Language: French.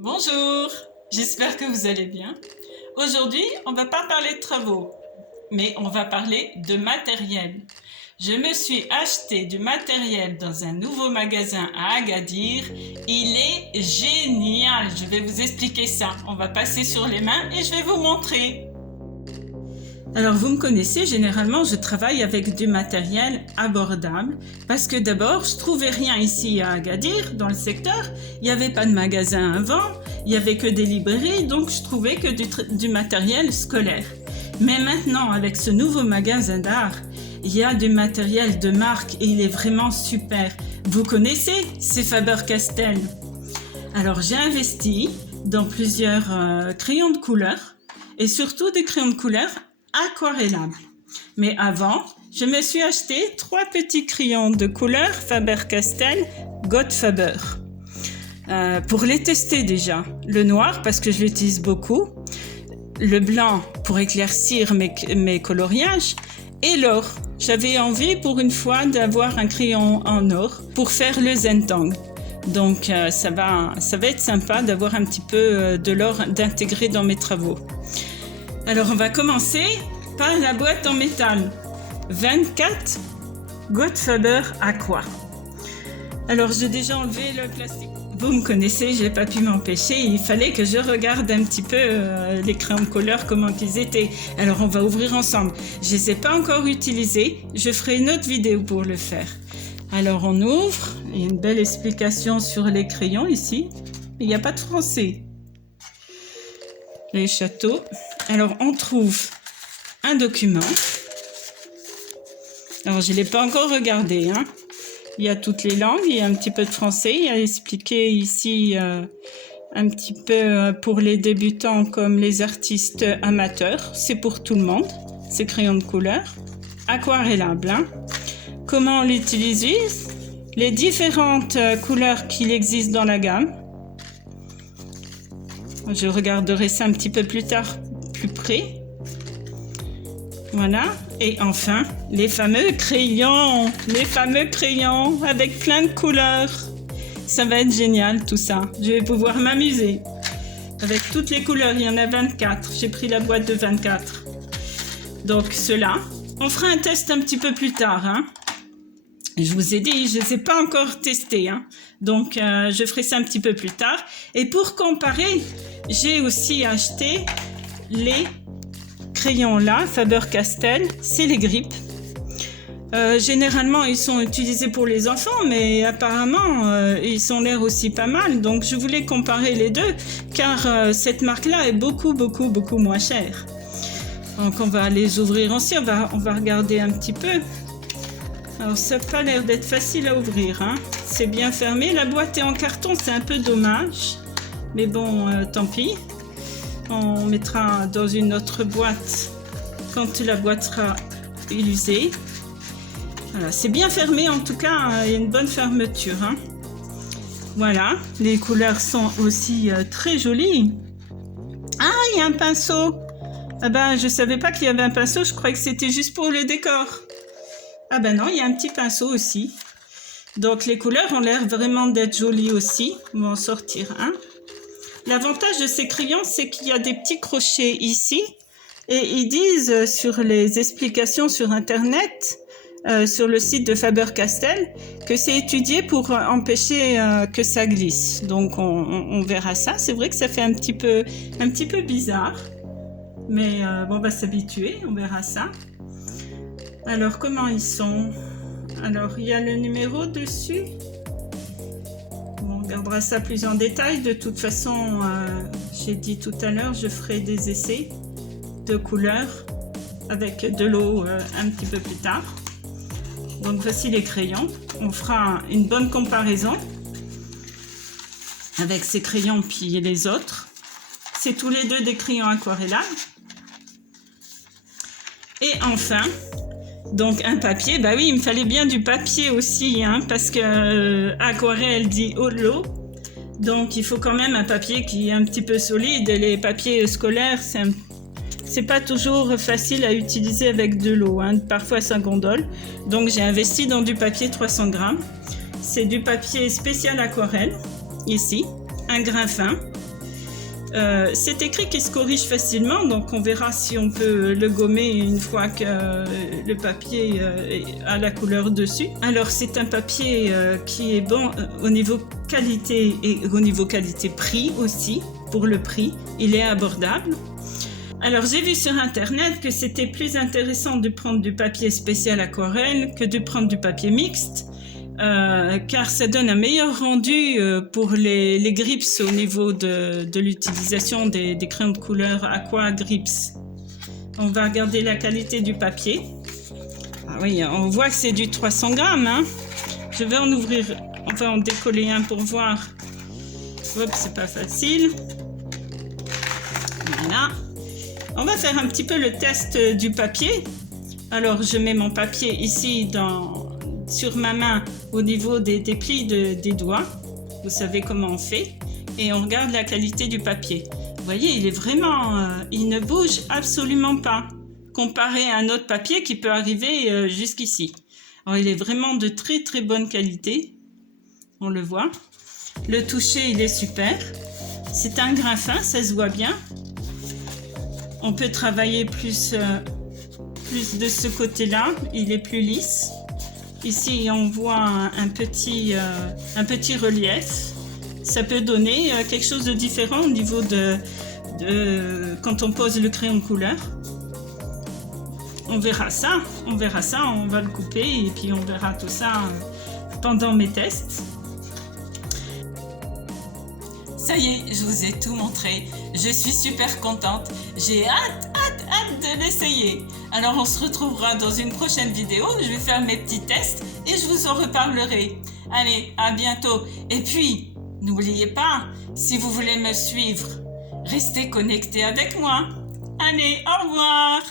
Bonjour, j'espère que vous allez bien. Aujourd'hui, on va pas parler de travaux, mais on va parler de matériel. Je me suis acheté du matériel dans un nouveau magasin à Agadir. Il est génial, je vais vous expliquer ça. On va passer sur les mains et je vais vous montrer. Alors vous me connaissez, généralement je travaille avec du matériel abordable parce que d'abord je trouvais rien ici à Agadir dans le secteur, il n'y avait pas de magasin avant, il n'y avait que des librairies, donc je trouvais que du matériel scolaire. Mais maintenant avec ce nouveau magasin d'art, il y a du matériel de marque et il est vraiment super. Vous connaissez, c'est Faber-Castell. Alors j'ai investi dans plusieurs crayons de couleur et surtout des crayons de couleur aquarellables. Mais avant, je me suis acheté 3 petits crayons de couleur Faber-Castell Godfaber pour les tester déjà. Le noir parce que je l'utilise beaucoup, le blanc pour éclaircir mes coloriages et l'or. J'avais envie pour une fois d'avoir un crayon en or pour faire le Zentang. Donc ça va être sympa d'avoir un petit peu de l'or d'intégrer dans mes travaux. Alors on va commencer par la boîte en métal 24 Godfaber Aqua. Alors j'ai déjà enlevé le plastique. Vous me connaissez, j'ai pas pu m'empêcher, il fallait que je regarde un petit peu les crayons de couleur, comment qu'ils étaient. Alors on va ouvrir ensemble. Je les ai pas encore utilisés, je ferai une autre vidéo pour le faire. Alors on ouvre, il y a une belle explication sur les crayons ici. Il n'y a pas de français. Les châteaux. Alors on trouve un document. Alors je ne l'ai pas encore regardé, hein. Il y a toutes les langues, il y a un petit peu de français, il y a expliqué ici un petit peu pour les débutants comme les artistes amateurs. C'est pour tout le monde, ces crayons de couleur. Aquarellables, hein. Comment on l'utilise? Les différentes couleurs qu'il existe dans la gamme. Je regarderai ça un petit peu plus tard, plus près. Voilà. Et enfin, les fameux crayons avec plein de couleurs. Ça va être génial tout ça. Je vais pouvoir m'amuser. Avec toutes les couleurs, il y en a 24. J'ai pris la boîte de 24. Donc ceux-là, on fera un test un petit peu plus tard, hein. Je vous ai dit, je ne les ai pas encore testés, hein. Donc je ferai ça un petit peu plus tard. Et pour comparer, j'ai aussi acheté les crayons là, Faber-Castell, c'est les grippes. Généralement, ils sont utilisés pour les enfants, mais apparemment, ils ont l'air aussi pas mal. Donc je voulais comparer les deux, car cette marque-là est beaucoup moins chère. Donc on va les ouvrir aussi, on va regarder un petit peu. Alors ça n'a pas l'air d'être facile à ouvrir, hein. C'est bien fermé, la boîte est en carton, c'est un peu dommage, mais bon, tant pis. On mettra dans une autre boîte quand la boîte sera usée. Voilà, c'est bien fermé en tout cas, il y a une bonne fermeture, hein. Voilà, les couleurs sont aussi très jolies. Ah, il y a un pinceau. Ah ben, je savais pas qu'il y avait un pinceau, je croyais que c'était juste pour le décor. Ah ben non, il y a un petit pinceau aussi. Donc les couleurs ont l'air vraiment d'être jolies aussi. On va en sortir un. L'avantage de ces crayons, c'est qu'il y a des petits crochets ici. Et ils disent sur les explications sur Internet, sur le site de Faber-Castell, que c'est étudié pour empêcher que ça glisse. Donc on verra ça. C'est vrai que ça fait un petit peu bizarre. Mais bon, on va s'habituer, on verra ça. Alors, comment ils sont? Alors, il y a le numéro dessus. On regardera ça plus en détail. De toute façon, j'ai dit tout à l'heure, je ferai des essais de couleurs avec de l'eau un petit peu plus tard. Donc, voici les crayons. On fera une bonne comparaison avec ces crayons puis les autres. C'est tous les deux des crayons aquarellables. Et enfin... donc un papier, bah oui, il me fallait bien du papier aussi, hein, parce que aquarelle dit l'eau, donc il faut quand même un papier qui est un petit peu solide. Et les papiers scolaires, c'est pas toujours facile à utiliser avec de l'eau, hein, parfois ça gondole. Donc j'ai investi dans du papier 300 grammes. C'est du papier spécial aquarelle, ici, un grain fin. C'est écrit qu'il se corrige facilement, donc on verra si on peut le gommer une fois que le papier a la couleur dessus. Alors c'est un papier qui est bon au niveau qualité et au niveau qualité-prix aussi. Pour le prix, il est abordable. Alors j'ai vu sur internet que c'était plus intéressant de prendre du papier spécial aquarelle que de prendre du papier mixte. Car ça donne un meilleur rendu pour les grips au niveau de l'utilisation des crayons de couleur Aqua Grips. On va regarder la qualité du papier. Ah oui, on voit que c'est du 300 grammes. Hein. Je vais en ouvrir, on va en décoller un pour voir. Hop, c'est pas facile. Voilà. On va faire un petit peu le test du papier. Alors, je mets mon papier ici sur ma main au niveau des plis des doigts. Vous savez comment on fait. Et on regarde la qualité du papier. Vous voyez, il est vraiment... il ne bouge absolument pas. Comparé à un autre papier qui peut arriver jusqu'ici. Alors, il est vraiment de très très bonne qualité. On le voit. Le toucher, il est super. C'est un grain fin, ça se voit bien. On peut travailler plus de ce côté-là. Il est plus lisse. Ici, on voit un petit relief. Ça peut donner quelque chose de différent au niveau quand on pose le crayon de couleur. On verra ça, on va le couper et puis on verra tout ça pendant mes tests. Ça y est, je vous ai tout montré. Je suis super contente. J'ai hâte de l'essayer. Alors on se retrouvera dans une prochaine vidéo. Je vais faire mes petits tests et je vous en reparlerai. Allez, à bientôt. Et puis, n'oubliez pas, si vous voulez me suivre, restez connectés avec moi. Allez, au revoir.